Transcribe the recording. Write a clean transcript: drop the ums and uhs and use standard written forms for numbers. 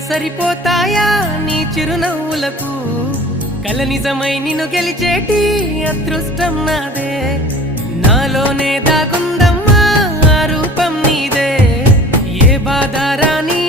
సరిపోతాయా నీ చిరునవ్వులకు కల నిజమై నిన్ను గెలిచేటి అదృష్టం నాదే నాలోనే దాగుందమ్మా ఆ రూపం నీదే ఏ బాధ రాని